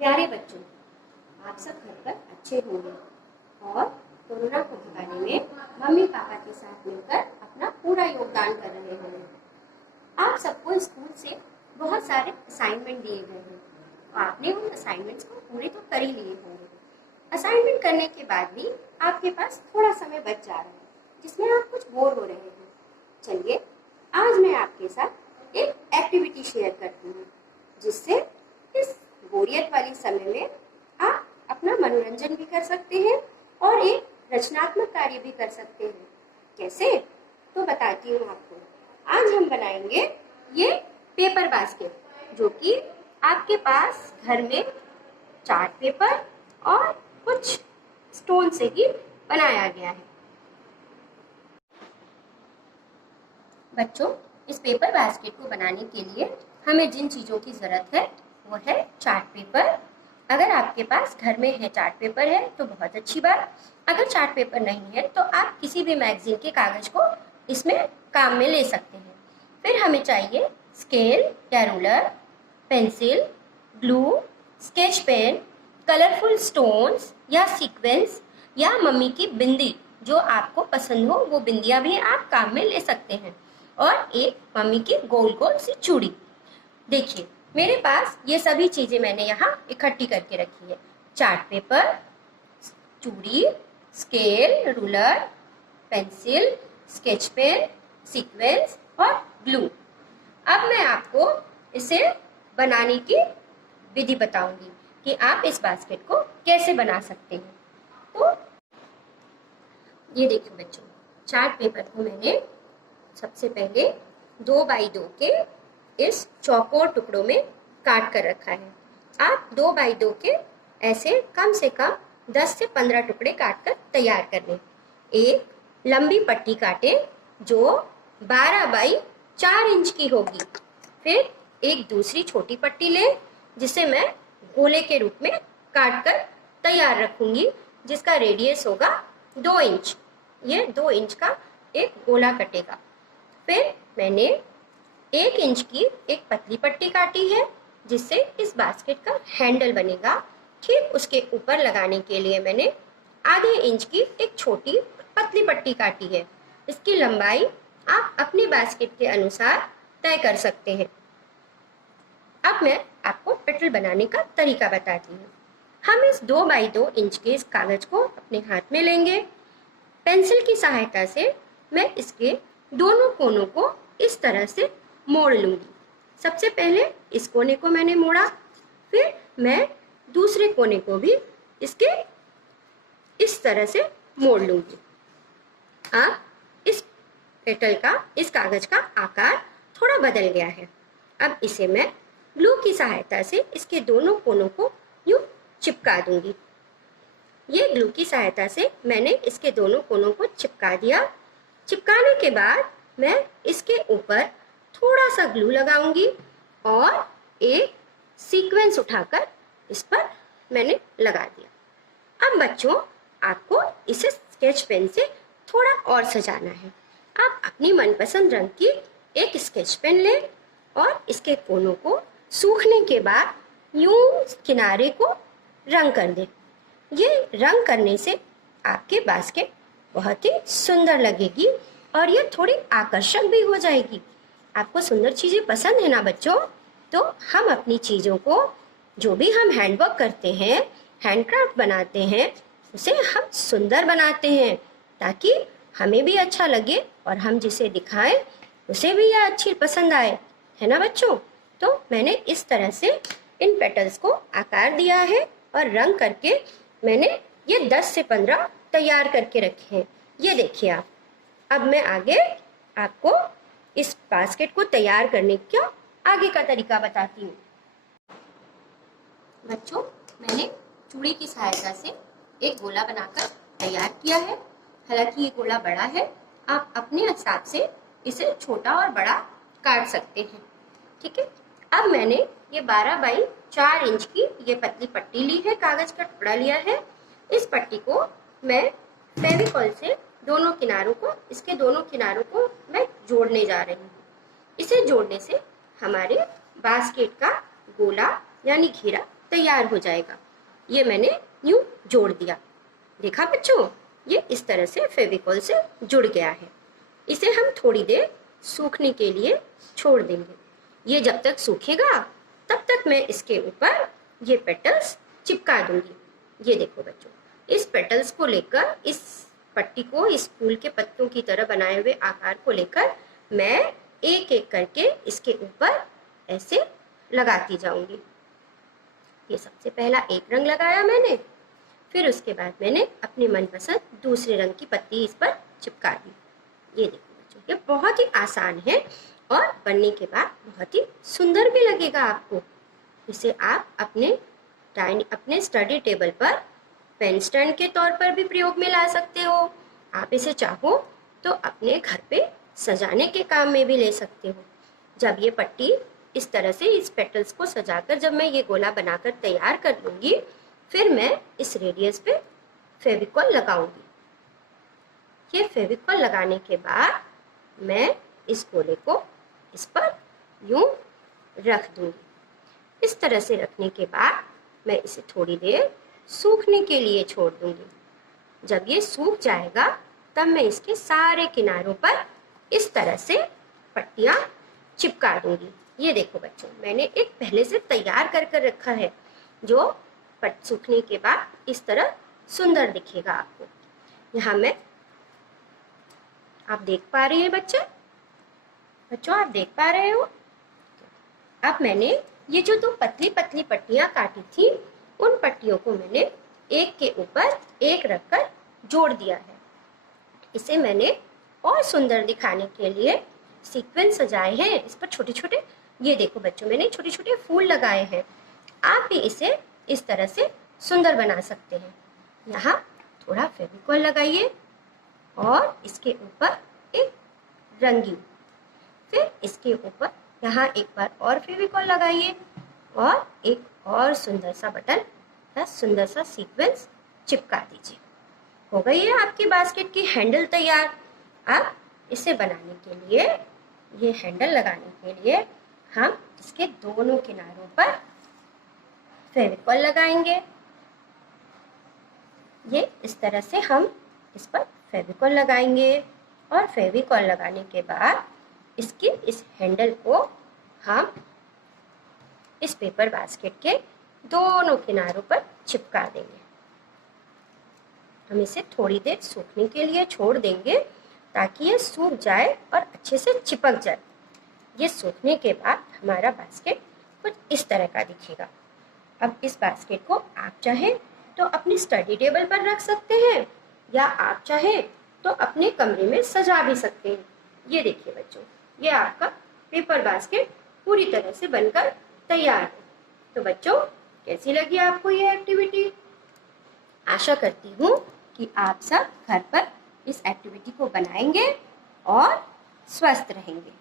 प्यारे बच्चों, आप सब घर पर अच्छे होंगे और कोरोना को भगाने में मम्मी पापा के साथ मिलकर अपना पूरा योगदान कर रहे होंगे। आप सबको स्कूल से बहुत सारे असाइनमेंट दिए गए हैं और आपने उन असाइनमेंट्स को पूरे तो कर ही लिए होंगे। असाइनमेंट करने के बाद भी आपके पास थोड़ा समय बच जा रहा है जिसमें आप कुछ बोर हो रहे हैं। चलिए आज मैं आपके साथ एक एक्टिविटी शेयर करती हूँ जिससे इस बोरियत वाली समय में आप अपना मनोरंजन भी कर सकते हैं और एक रचनात्मक कार्य भी कर सकते हैं। कैसे? तो बताती हूँ आपको। आज हम बनाएंगे ये पेपर बास्केट, जो कि आपके पास घर में चार्ट पेपर और कुछ स्टोन से ही बनाया गया है। बच्चों, इस पेपर बास्केट को बनाने के लिए हमें जिन चीज़ों की ज़रूरत है वो है चार्ट पेपर। अगर आपके पास घर में है चार्ट पेपर है तो बहुत अच्छी बात। अगर चार्ट पेपर नहीं है तो आप किसी भी मैगजीन के कागज़ को इसमें काम में ले सकते हैं। फिर हमें चाहिए स्केल या ruler, pencil, glue, sketch pen, colourful stones या सीक्वेंस या मम्मी की बिंदी, जो आपको पसंद हो वो बिंदियाँ भी आप काम में ले सकते हैं, और एक मम्मी की गोल गोल सी चूड़ी। देखिए मेरे पास ये सभी चीज़ें मैंने यहाँ इकट्ठी करके रखी है। चार्ट पेपर, चूड़ी, scale, ruler, pencil, sketch pen, sequins और ग्लू। अब मैं आपको इसे बनाने की विधि बताऊंगी कि आप इस बास्केट को कैसे बना सकते हैं। तो ये देखिए बच्चों, चार्ट पेपर को मैंने सबसे पहले 2 बाई 2 के इस चौकोर टुकड़ों में काट कर रखा है। आप 2 बाई 2 के ऐसे कम से कम 10 से 15 टुकड़े काट कर तैयार कर लें। एक लंबी पट्टी काटें जो 12 बाई 4 इंच की होगी। फिर एक दूसरी छोटी पट्टी लें जिसे मैं गोले के रूप में काट कर तैयार रखूंगी, जिसका रेडियस होगा 2 इंच। ये 2 इंच का एक गोला कटेगा। फिर मैंने 1 इंच की एक पतली पट्टी काटी है जिससे इस बास्केट का हैंडल बनेगा। ठीक उसके ऊपर लगाने के लिए मैंने आधे इंच की एक छोटी पतली पट्टी काटी है। इसकी लंबाई आप अपने बास्केट के अनुसार तय कर सकते हैं। अब मैं आपको पेटल बनाने का तरीका बताती हूँ। हम इस 2 बाई 2 इंच के इस कागज को अपने हाथ में लेंगे। पेंसिल की सहायता से मैं इसके दोनों कोनों को इस तरह से मोड़ लूंगी। सबसे पहले इस कोने को मैंने मोड़ा, फिर मैं दूसरे कोने को भी इसके इस तरह से मोड़ लूंगी। अब इस पेटल का, इस कागज का आकार थोड़ा बदल गया है। अब इसे मैं ग्लू की सहायता से इसके दोनों कोनों को यूं चिपका दूंगी। ये ग्लू की सहायता से मैंने इसके दोनों कोनों को चिपका दिया। चिपकाने के बाद मैं इसके ऊपर थोड़ा सा ग्लू लगाऊंगी और एक सीक्वेंस उठाकर इस पर मैंने लगा दिया। अब बच्चों, आपको इसे स्केच पेन से थोड़ा और सजाना है। आप अपनी मनपसंद रंग की एक स्केच पेन लें और इसके कोनों को सूखने के बाद यूं किनारे को रंग कर दें। ये रंग करने से आपके बास्केट बहुत ही सुंदर लगेगी और ये थोड़ी आकर्षक भी हो जाएगी। आपको सुंदर चीज़ें पसंद है ना बच्चों? तो हम अपनी चीज़ों को, जो भी हम हैंडवर्क करते हैं, हैंडक्राफ्ट बनाते हैं, उसे हम सुंदर बनाते हैं ताकि हमें भी अच्छा लगे और हम जिसे दिखाएं उसे भी यह अच्छी पसंद आए, है ना बच्चों? तो मैंने इस तरह से इन पेटल्स को आकार दिया है और रंग करके मैंने ये 10 से 15 तैयार करके रखे हैं। ये देखिए आप। अब मैं आगे आपको इस बास्केट को तैयार करने का आगे का तरीका बताती हूँ। बच्चों, मैंने चूड़ी की सहायता से एक गोला बनाकर तैयार किया है। हालांकि ये गोला बड़ा है, आप अपने हिसाब से इसे छोटा और बड़ा काट सकते हैं। ठीक है। अब मैंने ये 12 बाई 4 इंच की ये पतली पट्टी ली है, कागज का टुकड़ा लिया है। इस पट्टी को मैं फेविकॉल से दोनों किनारों को, इसके दोनों किनारों को मैं जोड़ने जा रही हूँ। इसे जोड़ने से हमारे बास्केट का गोला यानी घेरा तैयार हो जाएगा। ये मैंने यूं जोड़ दिया, देखा बच्चों, ये इस तरह से फेविकॉल से जुड़ गया है। इसे हम थोड़ी देर सूखने के लिए छोड़ देंगे। ये जब तक सूखेगा तब तक मैं इसके ऊपर ये पेटल्स चिपका दूंगी। ये देखो बच्चों, इस पेटल्स को लेकर, इस पट्टी को इस फूल के पत्तों की तरह बनाए हुए आकार को लेकर मैं एक एक करके इसके ऊपर ऐसे लगाती जाऊंगी। ये सबसे पहला एक रंग लगाया मैंने, फिर उसके बाद मैंने अपनी मनपसंद दूसरे रंग की पत्ती इस पर चिपका दी। ये देखो बच्चों, ये बहुत ही आसान है और बनने के बाद बहुत ही सुंदर भी लगेगा आपको। इसे आप अपने स्टडी टेबल पर पेन स्टैंड के तौर पर भी प्रयोग में ला सकते हो। आप इसे चाहो तो अपने घर पे सजाने के काम में भी ले सकते हो। जब ये पट्टी इस तरह से इस पेटल्स को सजाकर जब मैं ये गोला बनाकर तैयार कर लूँगी, फिर मैं इस रेडियस पे फेविकॉल लगाऊंगी। ये फेविकॉल लगाने के बाद मैं इस गोले को इस पर यूं रख दूंगी। इस तरह से रखने के बाद मैं इसे थोड़ी देर सूखने के लिए छोड़ दूंगी। जब ये सूख जाएगा तब मैं इसके सारे किनारों पर इस तरह से पट्टियां चिपका दूंगी। ये देखो बच्चों, मैंने एक पहले से तैयार कर रखा है जो पट सूखने के बाद इस तरह सुंदर दिखेगा आपको। यहाँ मैं, आप देख पा रहे हैं बच्चों आप देख पा रहे हो। अब मैंने ये जो दो पतली पतली पट्टियां काटी थी, उन पट्टियों को मैंने एक के ऊपर एक रखकर जोड़ दिया है। इसे मैंने और सुंदर दिखाने के लिए सीक्वेंस सजाए हैं इस पर छोटे छोटे। ये देखो बच्चों, मैंने छोटे छोटे फूल लगाए हैं। आप भी इसे इस तरह से सुंदर बना सकते हैं। यहाँ थोड़ा फेविकॉल लगाइए और इसके ऊपर एक रंगीन, फिर इसके ऊपर यहाँ एक बार और फेविकॉल लगाइए और एक और सुंदर सा बटन या सुंदर सा सीक्वेंस चिपका दीजिए। हो गई है आपकी बास्केट की हैंडल तैयार। अब इसे बनाने के लिए, ये हैंडल लगाने के लिए हम इसके दोनों किनारों पर फेविकॉल लगाएंगे। ये इस तरह से हम इस पर फेविकॉल लगाएंगे और फेविकॉल लगाने के बाद इसकी इस हैंडल को हम इस पेपर बास्केट के दोनों किनारों पर चिपका देंगे। हम इसे थोड़ी देर सूखने के लिए छोड़ देंगे ताकि ये सूख जाए और अच्छे से चिपक जाए। ये सूखने के बाद हमारा बास्केट कुछ इस तरह का दिखेगा। अब इस बास्केट को आप चाहें तो अपनी स्टडी टेबल पर रख सकते हैं या आप चाहें तो अपने कमरे में सजा भी सकते हैं। ये देखिए बच्चों, ये आपका पेपर बास्केट पूरी तरह से बनकर तैयार है। तो बच्चों, कैसी लगी आपको ये एक्टिविटी? आशा करती हूँ कि आप सब घर पर इस एक्टिविटी को बनाएंगे और स्वस्थ रहेंगे।